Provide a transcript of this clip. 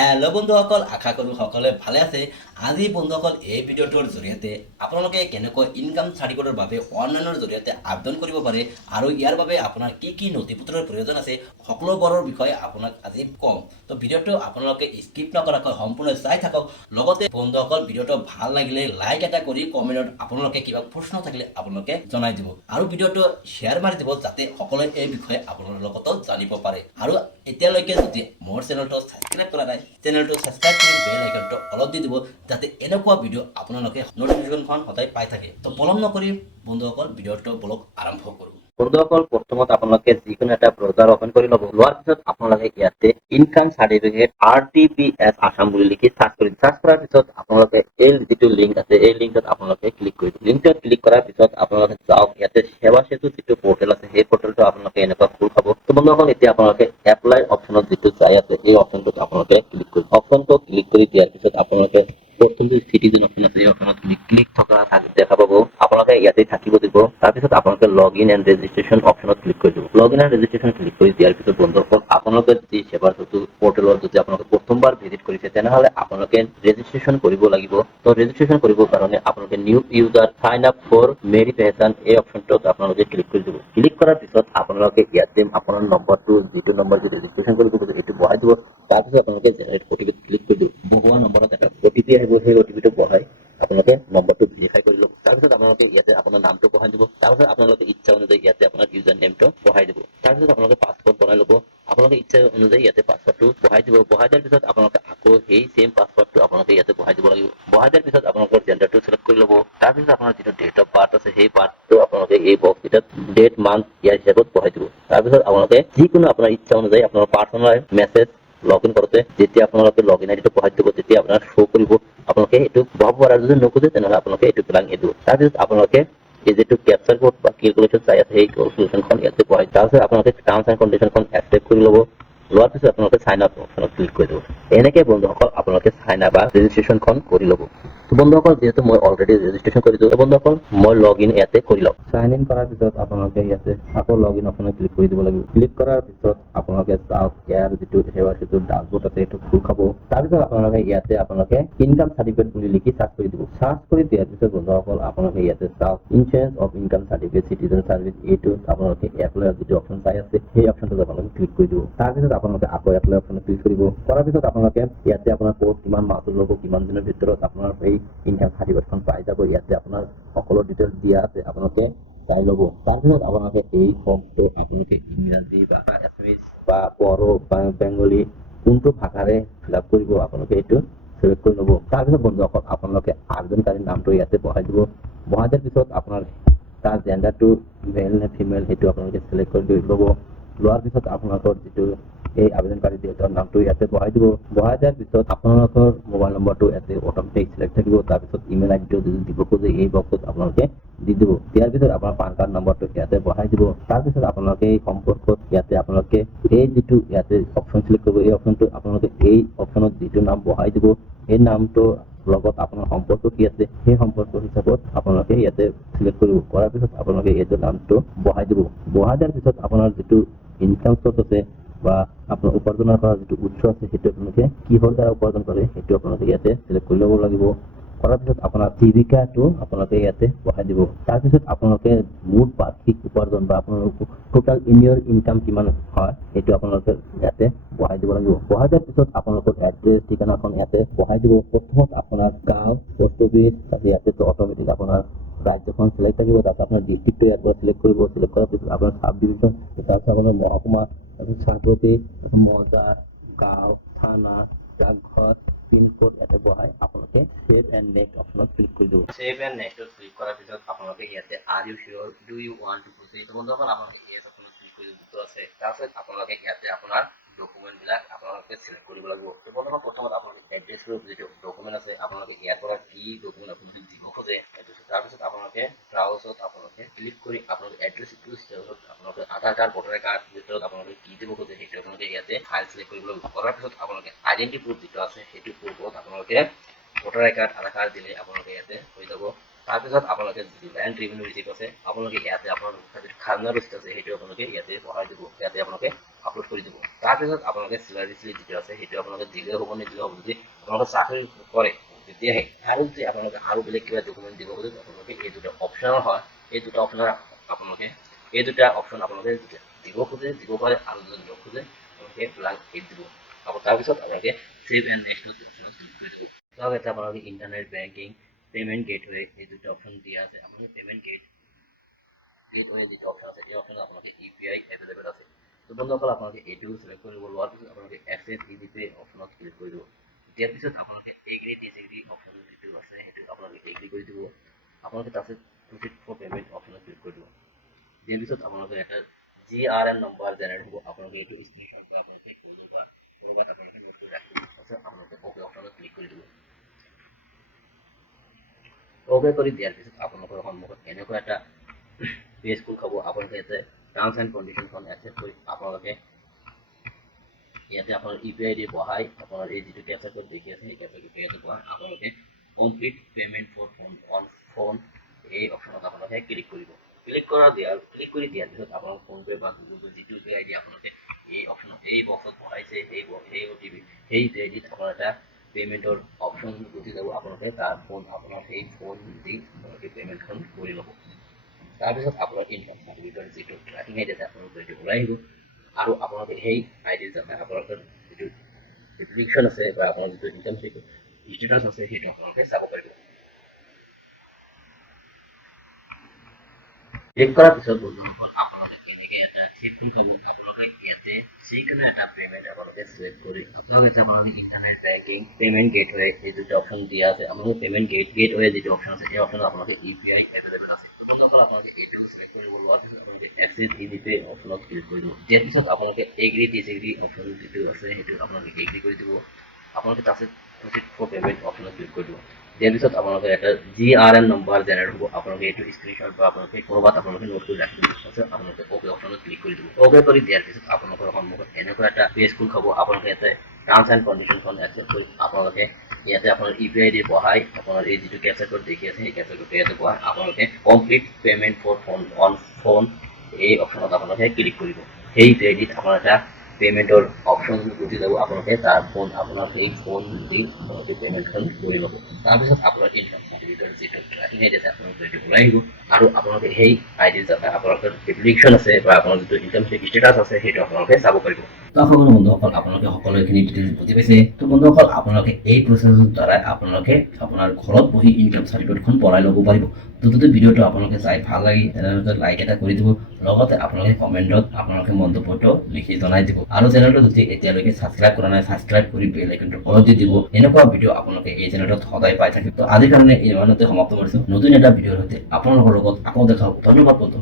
Hello' বন্ধুসকল, আশা কৰোঁ সকলোৱে ভালে আছে। আজি বন্ধুসকল এই ভিডিঅ'টোৰ জৰিয়তে আপোনালোকে কেনেকৈ ইনকাম চাৰ্টিফিকেটৰ বাবে অনলাইনৰ জৰিয়তে আবেদন কৰিব পাৰে আৰু ইয়াৰ বাবে আপোনাৰ কি কি নথিপত্ৰৰ প্ৰয়োজন আছে সকলোবোৰৰ বিষয়ে আপোনাক আজি ক'ম। তো ভিডিঅ'টো আপোনালোকে স্কিপ নকৰাকৈ সম্পূৰ্ণ চাই থাকক। লগতে বন্ধুসকল ভিডিঅ'টো ভাল লাগিলে লাইক এটা কৰি কমেণ্টত আপোনালোকে কিবা প্ৰশ্ন থাকিলে আপোনালোকে জনাই দিব আৰু ভিডিঅ'টো শ্বেয়াৰ মাৰি দিব যাতে সকলোৱে এই বিষয়ে আপোনালোকৰ লগতো জানিব পাৰে। আৰু এতিয়ালৈকে যদি মোৰ চেনেলটো ছাবস্ক্ৰাইব কৰা নাই, চেনেলটো ছাবস্ক্ৰাইব কৰি বেল আইকনটো অলপ দি দিব যাতে এনেকুৱা ভিডিঅ' আপোনালোকে নটিফিকেশ্যনখন সদায় পাই থাকে। তো পলম নকৰি বন্ধুসকল ভিডিঅ'টো বলক আৰম্ভ কৰোঁ। বন্ধুসকল প্ৰথমত আপোনালোকে যিকোনো এটা ব্ৰাউজাৰ ওপেন কৰি ল'ব। লোৱাৰ পিছত আপোনালোকে ইয়াতে ইনকাম চাৰ্টিফিকেট RTPS আসাম বুলি লিখি সাৰ্চ কৰাৰ পিছত আপোনালোকে এই যিটো লিংক আছে এই লিংকত আপোনালোকে ক্লিক কৰিব। লিংকত ক্লিক কৰাৰ পিছত আপোনালোকে যাওক, ইয়াতে সেৱা সেতু যিটো পৰ্টেল আছে সেই পৰ্টেলটো আপোনালোকে এনেকুৱা খোল খাব। তো বন্ধুসকল এতিয়া আপোনালোকে এপ্লাই অপশ্যনত যিটো চাই আছে এই অপশ্যনটোত আপোনালোকে ক্লিক কৰিব। অপশ্যনটো ক্লিক কৰি দিয়াৰ পিছত আপোনালোকে প্ৰথম যে চিটিজেন অপশ্যন আছে এই অপশ্যনত ক্লিক থকা দেখা পাব। আপোনালোকে ইয়াতে থাকিব দিব। তাৰপিছত আপোনালোকে লগ ইন এণ্ড ৰেজিষ্ট্ৰেশ্যন অপশ্যনত ক্লিক কৰি দিব। লগ ইন এণ্ড ৰেজিষ্ট্ৰেশ্যন ক্লিক কৰি দিয়াৰ পিছত বন্ধুসকল আপোনালোকে যদি সেৱাৰ হেতু পৰ্টেলত যদি আপোনালোকে প্ৰথমবাৰ ভিজিট কৰিছে তেনেহ'লে আপোনালোকে ৰেজিষ্ট্ৰেশ্যন কৰিব লাগিব। তো ৰেজিষ্ট্ৰেশ্যন কৰিবৰ কাৰণে আপোনালোকে new user sign up for verification এই অপশ্যনটোত আপোনালোকে ক্লিক কৰি দিব। ক্লিক কৰাৰ পিছত আপোনালোকে ইয়াতে আপোনাৰ নম্বৰটো যিটো নম্বৰ যদি ৰেজিষ্ট্ৰেশ্যন কৰিব খোজে এইটো বহাই দিব। তাৰপিছত আপোনালোকে জেনেৰেট অ'টিপি ক্লিক কৰি দিব। বহোৱা নম্বৰত এটা অ'টিপি আহিব, সেই অ'টিপিটো বহাই আপোনালোকে নম্বৰটো ভেৰিফাই কৰি ল'ব। তাৰপিছত আপোনালোকে ইয়াতে আপোনাৰ নামটো বহাই দিব। তাৰপিছত আপোনালোকে ইচ্ছা অনুযায়ী ইয়াতে আপোনাৰ ইউজাৰ নেমটো বহাই দিব। তাৰপিছত আপোনালোকে পাছৱৰ্ড বনাই ল'ব। আপোনালোকে ইচ্ছা অনুযায়ী ইয়াতে পাছৱৰ্ডটো বহাই দিব। বহাই দিয়াৰ পিছত আপোনালোকে আকৌ সেই চেম পাছৱৰ্ডটো আপোনালোকে ইয়াতে বহাই দিব লাগিব। বহাই দিয়াৰ পিছত আপোনালোকৰ জেণ্ডাৰটো চিলেক্ট কৰি ল'ব। তাৰপিছত আপোনাৰ যিটো ডেট অফ বাৰ্থ আছে সেই বাৰ্থটো আপোনালোকে এই বক্স কেইটাত ডেট মান্থ ইয়াৰ হিচাপত বহাই দিব। তাৰপিছত আপোনালোকে যিকোনো আপোনাৰ ইচ্ছা অনুযায়ী আপোনাৰ পাৰ্চনেল মেছেজ লগ ইন কৰোঁতে যেতিয়া আপোনালোকে লগ ইন আইডিটো বহাই দিব তেতিয়া আপোনাৰ শ্ব' কৰিব। আপোনালোকে এইটো বহাব পাৰে, যদি নোখোজে তেনেহ'লে আপোনালোকে এইটো পেলাই নিদিব। তাৰপিছত আপোনালোকে এই যিটো কেপচাৰ কোড বা কেলকুলেশ্যন চাই আছে সেই কেলকুলেশ্যনখন ইয়াতে বহাই তাৰপিছত আপোনালোকে টাৰ্মছ এণ্ড কণ্ডিশ্যনখন একচেপ্ট কৰি ল'ব। লোৱাৰ পিছত আপোনালোকে চাইন আপ অপশ্যনত ক্লিক কৰি দিব। এনেকৈ বন্ধুসকল আপোনালোকে চাইন আপ বা ৰেজিষ্ট্ৰেশ্যনখন কৰি ল'ব। বন্ধুসকল যিহেতু মই অলৰেডি ৰেজিষ্ট্ৰেশ্যন কৰি দিওঁ, বন্ধুসকল মই লগ ইন ইয়াতে কৰি লওঁ। চাইন ইন কৰাৰ পিছত আপোনালোকে ইয়াতে আকৌ লগ ইন অপশ্যনত ক্লিক কৰি দিব লাগিব। ক্লিক কৰাৰ পিছত আপোনালোকে চাওক ইয়াৰ যিটো সেৱাৰ যিটো ডাচবৰ্ড আছে সেইটো খোল খাব। তাৰপিছত আপোনালোকে ইয়াতে আপোনালোকে ইনকাম চাৰ্টিফিকেট বুলি লিখি চাৰ্চ কৰি দিব। চাৰ্চ কৰি দিয়াৰ পিছত বন্ধুসকল আপোনালোকে ইয়াতে চাওক insurance of income certificate citizen service এইটো আপোনালোকে এপ্লাই যিটো অপশ্যন চাই আছে সেই অপশ্যনটোত আপোনালোকে ক্লিক কৰি দিব। তাৰপিছত আপোনালোকে আকৌ এপ্লাই অপশ্যনত ক্লিক কৰিব। কৰাৰ পিছত আপোনালোকে ইয়াতে আপোনাৰ ক'ত কিমান মাহটো ল'ব, কিমান দিনৰ ভিতৰত আপোনাৰ এই ইনকাম চাৰ্টিফিকেটখন পাই যাব। ইয়াতে আপোনাৰ সকলো ডিটেইলছ দিয়া আছে, আপোনালোকে চাই ল'ব। তাৰপিছত আপোনালোকে এই ফৰ্মটো আপোনালোকে ইংৰাজী বা এছামিজ বা বড়ো বা বেংগলী কোনটো ভাষাৰে ফিল আপ কৰিব আপোনালোকে এইটো চিলেক্ট কৰি ল'ব। তাৰপিছত বন্ধুসকল আপোনালোকে আবেদনকাৰীৰ নামটো ইয়াতে বহাই দিব। বহাই দিয়াৰ পিছত আপোনাৰ তাৰ জেণ্ডাৰটো মেল নে ফিমেল সেইটো আপোনালোকে চিলেক্ট কৰি ল'ব। লোৱাৰ পিছত আপোনালোকৰ যিটো এই আবেদনকাৰী দেউতাৰ নামটো ইয়াতে বহাই দিব। বহাই দিয়াৰ পিছত আপোনালোকৰ মোবাইল নম্বৰটো ইয়াতে অট'মেটিক চিলেক্ট থাকিব। তাৰপিছত ইমেইল আইডিটো যদি দিব খোজে এই বক্সত আপোনালোকে দি দিব। দিয়াৰ পিছত আপোনাৰ পান কাৰ্ড নম্বৰটো ইয়াতে বহাই দিব। তাৰপিছত আপোনালোকে এই সম্পৰ্কত ইয়াতে আপোনালোকে এই যিটো ইয়াতে অপশ্যন চিলেক্ট কৰিব এই অপশ্যনটো আপোনালোকে এই অপশ্যনত যিটো নাম বহাই দিব এই নামটো লগত আপোনাৰ সম্পৰ্ক কি আছে সেই সম্পৰ্ক হিচাপত আপোনালোকে ইয়াতে চিলেক্ট কৰিব। কৰাৰ পিছত আপোনালোকে এইটো নামটো বহাই দিব। বহাই দিয়াৰ পিছত আপোনাৰ যিটো ইনকাম চ'ৰ্চ আছে বা আপোনাৰ উপাৰ্জনৰ কৰা যিটো উৎস আছে সেইটো আপোনালোকে কিহৰ দ্বাৰা উপাৰ্জন কৰে সেইটো আপোনালোকে ইয়াতে চিলেক্ট কৰি ল'ব লাগিব। কৰাৰ পিছত আপোনাৰ জীৱিকাটো আপোনালোকে ইয়াতে বহাই দিব। তাৰপিছত আপোনালোকে মুঠ বাৰ্ষিক উপাৰ্জন বা আপোনাৰ টোটাল ইনিয়ৰ ইনকাম কিমান হয় সেইটো আপোনালোকে ইয়াতে বহাই দিব লাগিব। বহাই দিয়াৰ পিছত আপোনালোকৰ এড্ৰেছ ঠিকনাখন ইয়াতে বহাই দিব। প্ৰথমত আপোনাৰ গাঁও পোষ্ট অফিচ ইয়াতে অট'মেটিক আপোনাৰ ৰাজ্যখন চিলেক্ট থাকিব। তাৰপিছত আপোনাৰ ডিষ্ট্ৰিক্টটো ইয়াৰ পৰা চিলেক্ট কৰিব। চিলেক্ট কৰাৰ পিছত আপোনাৰ চাব ডিভিজন, তাৰপিছত আপোনাৰ মহকুমা, তাৰপিছত চাহপতি, মৌজাৰ, গাঁও, থানা, ডাকঘৰ, পিনক'ড ইয়াতে বহাই আপোনালোকে ছেভ এণ্ড নেক্সট অপশ্যনত ক্লিক কৰি দিব। ছেভ এণ্ড নেক্সটত ক্লিক কৰাৰ পিছত আপোনালোকে ইয়াতে are you sure do you want to proceed বন্ধুসকল আপোনালোকে ইয়েছ অপশ্যনত ক্লিক কৰি দিব আছে। তাৰপিছত আপোনালোকে ইয়াতে আপোনাৰ ডকুমেণ্টবিলাক আপোনালোকে চিলেক্ট কৰিব লাগিব। বন্ধুসকল প্ৰথমত আপোনালোকে এড্ৰেছ প্ৰুফ যিটো ডকুমেণ্ট আছে আপোনালোকে ইয়াৰ পৰা কি ডকুমেণ্ট আপোনালোকে দিব খোজে তাৰপিছত আপোনালোকে ব্ৰাউজত আপোনালোকে ক্লিক কৰি আপোনালোকে এড্ৰেছ প্ৰুফ আপোনালোকে আধাৰ কাৰ্ড ভোটাৰ কাৰ্ড ভিতৰত আপোনালোকে কি দিব খোজে সেইটো আপোনালোকে ইয়াতে ফাইল চিলেক্ট কৰিব লাগিব। কৰাৰ পিছত আপোনালোকে আইডেণ্টি প্ৰুফ যিটো আছে সেইটো প্ৰুফত আপোনালোকে ভোটাৰ কাৰ্ড আধাৰ কাৰ্ড দিলে আপোনালোকে ইয়াতে হৈ যাব। তাৰপিছত আপোনালোকে ল্যান্ড ৰেভিনিউ ৰিচিপ্ট আছে আপোনালোকে ইয়াতে আপোনালোকৰ খাজনা ৰচিদ আছে সেইটো আপোনালোকে ইয়াতে বহাই দিব ইয়াতে আপোনালোকে আপলোড কৰি দিব তাৰপিছত আপোনালোকে চেলাৰী স্লিপ যিটো আছে সেইটো আপোনালোকে দিলে হ'ব নিদিলে হ'ব যদি আপোনালোকে চাকৰি কৰে তেতিয়াহে আৰু যদি আপোনালোকে আৰু বেলেগ কিবা ডকুমেণ্ট দিব খোজে আপোনালোকে এই দুটা অপশ্যনৰ হয় এই দুটা অপশ্যনৰ আপোনালোকে এই দুটা অপশ্যন আপোনালোকে দিব খোজে দিব পাৰে আৰু যদি দিব খোজে আপোনালোকে ব্লাংক টিক দিব আৰু তাৰপিছত আপোনালোকে সেভ এণ্ড নেক্সট অপশ্যনত ক্লিক কৰি দিব তাৰ এটা আপোনালোকে ইণ্টাৰনেট বেংকিং পেমেন্ট গেটওয়ে এই দুটা অপশ্যন দিয়া আছে আপোনালোকে পেমেন্ট গেটওয়ে যিটো অপশ্যন আছে এই অপশ্যনত আপোনালোকে ইউপিআই এভেইলেবল আছে তো বন্ধুসকল আপোনালোকে এইটো সিলেক্ট কৰিব লোৱাৰ পিছত আপোনালোকে এক্সেছ ইজিপে অপশ্যনত ক্লিক কৰি দিব দিয়াৰ পিছত আপোনালোকে এগ্ৰি ডিছএগ্ৰি অপশ্যন যিটো আছে সেইটো আপোনালোকে এগ্ৰি কৰি দিব আপোনালোকে তাৰপিছত প্ৰচিড ফৰ পেমেন্ট অপশ্যনত ক্লিক কৰি দিব দিয়াৰ পিছত আপোনালোকে এটা GRN নম্বৰ জেনেৰেট হ'ব আপোনালোকে এইটো স্ক্ৰীনশ্বট বা আপোনালোকে ক'ৰবাত আপোনালোকে নোট কৰি ৰাখিব তাৰপিছত আপোনালোকে অ'কে অপশ্যনত ক্লিক কৰি দিব অ'কে কৰি দিয়াৰ পিছত আপোনালোকৰ সন্মুখত এনেকুৱা এটা পেজ খোল খাব আপোনালোকে ইয়াতে টাৰ্মছ এণ্ড কণ্ডিশ্যনখন একচেপ্ট কৰি আপোনালোকে ইয়াতে আপোনাৰ ইউপিআই দি বহাই আপোনাৰ এই যিটো কেপচা কোড দেখি আছে সেই কেপচা কোডটো ইয়াতে বহাই আপোনালোকে complete payment for phone on phone এই অপশ্যনত আপোনালোকে ক্লিক কৰিব ক্লিক কৰি দিয়াৰ পিছত আপোনাৰ ফোনপে বা গুগল পে যিটো ইউপিআই দি আপোনালোকে এই অপশ্যনত এই বক্সত বহাইছে সেই অ'টিপি সেই ইউপিআইডিত আপোনাৰ এটা পেমেন্টৰ অপশ্যন গুচি যাব আপোনালোকে তাৰ ফোন আপোনাৰ সেই ফোন দি আপোনালোকে পেমেন্টখন কৰি ল'ব তাৰপিছত আপোনাৰ ইনকাম চাৰ্টিফিকেটৰ যিটো ট্ৰেকিং আইডি আছে আপোনালোকে এইটো ওলাই আহিব আৰু আপোনালোকে সেই আইডিৰ যাতে আপোনালোকৰ যিটো এপ্লিকেশ্যন আছে বা আপোনাৰ যিটো ইনকাম ষ্টেটাছ আছে সেইটো আপোনালোকে চাব পাৰিব ক্লিক কৰাৰ পিছত বন্ধুসকল আপোনালোকে এনেকৈ এটা চেকিং পেমেণ্ট আপোনালোকে ইয়াতে যিকোনো এটা পেমেণ্ট আপোনালোকে চিলেক্ট কৰি আপোনালোকে আপোনালোকে ইণ্টাৰনেট বেংকিং পেমেণ্ট গেটৱে এই দুটা অপশ্যন দিয়া আছে আপোনালোকে পেমেণ্ট গেটৱে যিটো অপশ্যন আছে এই অপশ্যনত আপোনালোকে ইউপিআই এভেইলেবল আছে বন্ধুসকল আপোনালোকে এইটো চিলেক্ট কৰিব লোৱাৰ পিছত আপোনালোকে এক্সেছ ইজিপে অপশ্যনত ক্লিক কৰি দিব দিয়াৰ পিছত আপোনালোকে এগ্ৰি ডিছএগ্ৰি অপশ্যন যিটো আছে সেইটো আপোনালোকে এগ্ৰি কৰি দিব আপোনালোকে তাৰপিছত প্ৰচিড ফৰ পেমেণ্ট অপশ্যনত ক্লিক কৰি দিব দিয়াৰ পিছত আপোনালোকে এটা GRN নম্বৰ জেনেৰেট হ'ব আপোনালোকে এইটো স্ক্ৰীনশ্বট বা আপোনালোকে ক'ৰবাত আপোনালোকে নোট কৰি ৰাখিব তাৰপিছত আপোনালোকে অ'কে অপশ্যনত ক্লিক কৰি দিব অ'কে কৰি দিয়াৰ পিছত আপোনালোকৰ সন্মুখত এনেকুৱা এটা পেজ খোল খাব আপোনালোকে ইয়াতে টাৰ্মছ এণ্ড কণ্ডিশ্যনখন একচেপ্ট কৰি আপোনালোকে ইয়াতে আপোনাৰ ইউপিআই দি বহাই আপোনাৰ এই যিটো কেপচা কোড দেখি আছে সেই কেপচা কোডটো ইয়াতে বহাই আপোনালোকে complete payment for phone on phone এই অপশ্যনত আপোনালোকে ক্লিক কৰিব সেই ইউপিআইডিত আপোনাৰ এটা পেমেন্টৰ অপশ্যন গুচি যাব আপোনালোকে তাৰ ফোন আপোনাৰ সেই ফোন দি আপোনালোকে পেমেন্টখন কৰি ল'ব তাৰপিছত আপোনাৰ ইনকাম চাৰ্টিফিকেটৰ যিটো ট্ৰেকিং আইডি আছে আপোনালোকে এইটো ওলাই আহিব আৰু আপোনালোকে সেই আইডিৰ যাতে আপোনালোকৰ এপ্লিকেশ্যন আছে বা আপোনাৰ যিটো ইনকাম ষ্টেটাছ আছে সেইটো আপোনালোকে চাব পাৰিব তো আশা কৰোঁ বন্ধুসকল আপোনালোকে সকলোখিনি ডিটেইলছ বুজি পাইছে তো বন্ধুসকল আপোনালোকে এই প্ৰচেছৰ দ্বাৰা আপোনালোকে আপোনাৰ ঘৰত বহি ইনকাম চাৰ্টিফিকেটখন বনাই ল'ব পাৰিব তো যদি ভিডিঅ'টো আপোনালোকে চাই ভাল লাগে তেনেহ'লে লাইক এটা কৰি দিব লগতে আপোনালোকে কমেণ্টত আপোনালোকে মন্তব্যটো লিখি জনাই দিব আৰু চেনেলটো যদি এতিয়ালৈকে ছাবস্ক্ৰাইব কৰা নাই ছাবস্ক্ৰাইব কৰি বেল আইকনটো অল দি দিব এনেকুৱা ভিডিঅ' আপোনালোকে এই চেনেলটোত সদায় পাই থাকিব তো আজিৰ কাৰণে ইমানতে সমাপ্ত কৰিছোঁ নতুন এটা ভিডিঅ'ৰ সৈতে আপোনালোকৰ লগত আকৌ দেখা হ'ব ধন্যবাদ বন্ধু